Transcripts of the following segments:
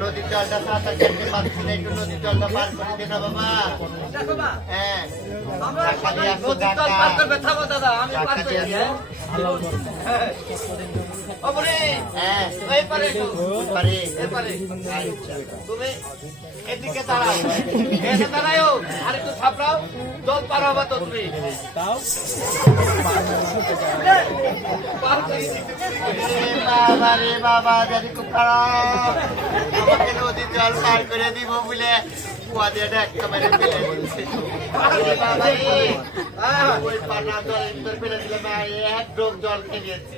নদীর জলটা সাঁতার কাটতে পারছি না, একটু নদীর জলটা পার করে দে না বাবা। হ্যাঁ টাকা দিয়ে আসো, টাকা দাদা আমি পার করে দিই। হ্যাঁ তুমি এদিকে দাঁড়াও, এদিকে দাঁড়াও, আর একটু ছাপড়াও, জল পার হবা তো তুমি। বাবা রে বাবা, যদি খুব খারাপ আমাকে নদীর জল পার করে দিব বলে কুয়া দিয়ে ধাক্কা মেরে ফেলে দিচ্ছে। বাবা রে, ওই পানা জলের ভিতর ফেলে দিলে মা এক ডোব জল খেলিয়েছি।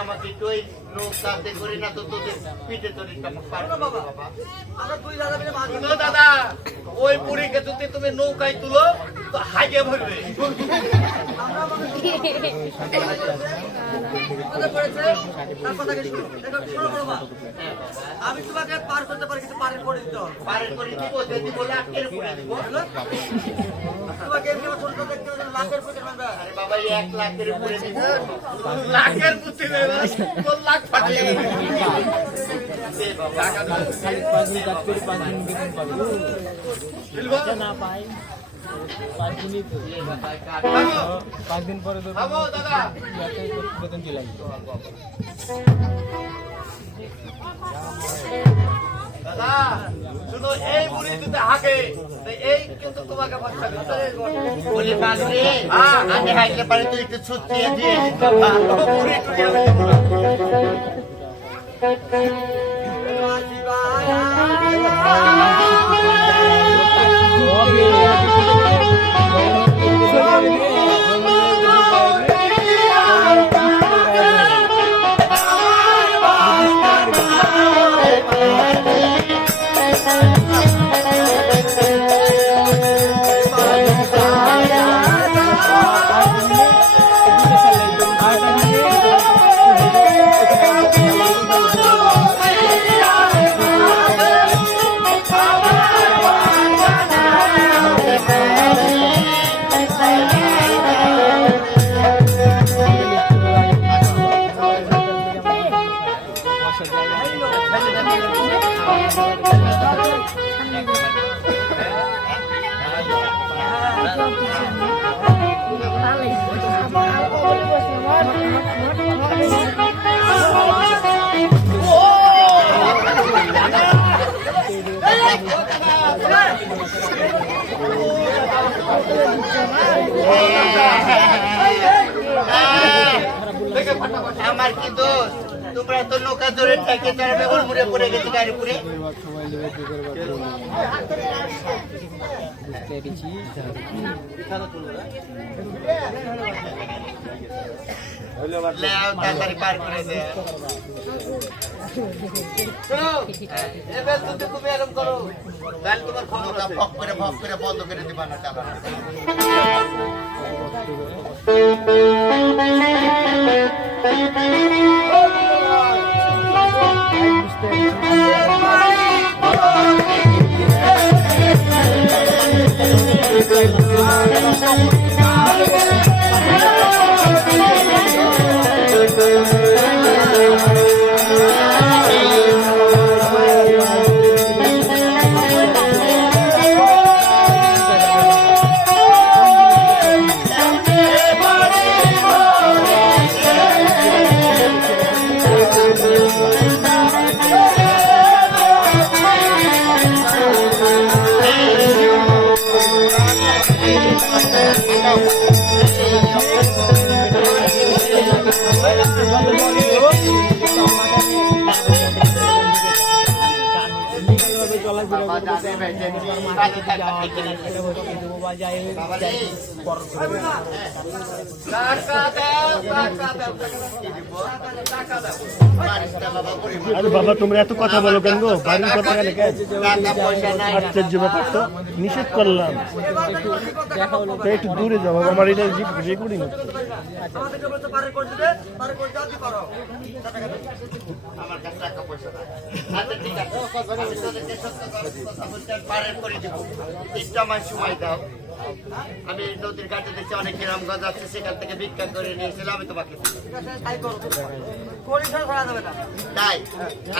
আমাকে একটু ওই নৌকাতে করি না তো তোদের পিঠে তরি বাবা। আমরা দুই দাদা মিলে মাছ ধরবো। দাদা ওই বুড়িকে যদি তুমি নৌকায় তুলো তো হাইগে ভরবে। আমি তোমাকে পার করতে পারি, কিন্তু পারের করে দিতে হবে। পারের করে দিব, যদি বলে আটকের করে দিব। তোমাকে এমনি ছোট ছোট দেখতে হবে, লাখের পুঁতে মারবে। আরে বাবা 1 লাখের উপরে দিব। লাখের পুঁতে দেবে, তোর লাখ ফাটিয়ে দেবে। না পাই 5 দিনই তো 5 দিন পরে তো দাদা বেতন চলে আসবে। দাদা শুধু এই বুড়ি যদি হাঁকে এই কিন্তু তোমাকে বাচ্চা দিতে বলে বাবরে আমি হাইতে পারি, তুই একটু ছুটিয়ে দিয়ে বুড়ি টুড়ি আমি দেবো আমার কি দোষ? তোমরা তো নৌকা ধরে ঠেকে চারবে উড়মুড়ে পড়ে গেছে গাড়ি পুরে। তাড়াতাড়ি পার করে দে। এবার যদি তুমি এরকম করো তাহলে তোমার ক্ষমতা ভক করে বন্ধ করে দিবা না চালানো। আরে বাবা তোমরা এত কথা বলো কেন গো? বাড়ির কথা কেন? আশ্চর্য ব্যাপার তো, নিষেধ করলাম তো একটু দূরে যাবো। আমার এটা রেকর্ডিং হচ্ছে। আমার কাছে টাকা পয়সা নাই। আচ্ছা ঠিক আছে, আমি তোদেরকে সত্য কথা পারের করে দিব। একটু আমার সময় দাও। আমি নদীর ঘাটে দেখছি অনেক গ্রামগঞ্জ আছে, সেখান থেকে ভিক্ষা করে নিয়েছিলাম, আমি তোমাকে তাই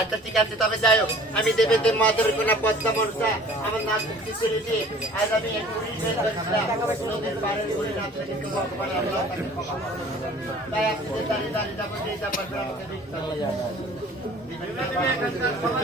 আচ্ছা ঠিক আছে তবে যাই হোক আমি দেবে দেব মাধবের কোনা পদ্মা মনসা আমার নাম মুক্তি ছেড়ে দিয়ে আজ আমি এক নদীর পাড়ে ঘুরে নাচলে কিন্তু ভগবান আল্লাহ তাকে ক্ষমা করবেন। তাই আপনি দাঁড়িয়ে দাঁড়িয়ে যাবো যে যা পারবেন আমাকে দেখতে হবে।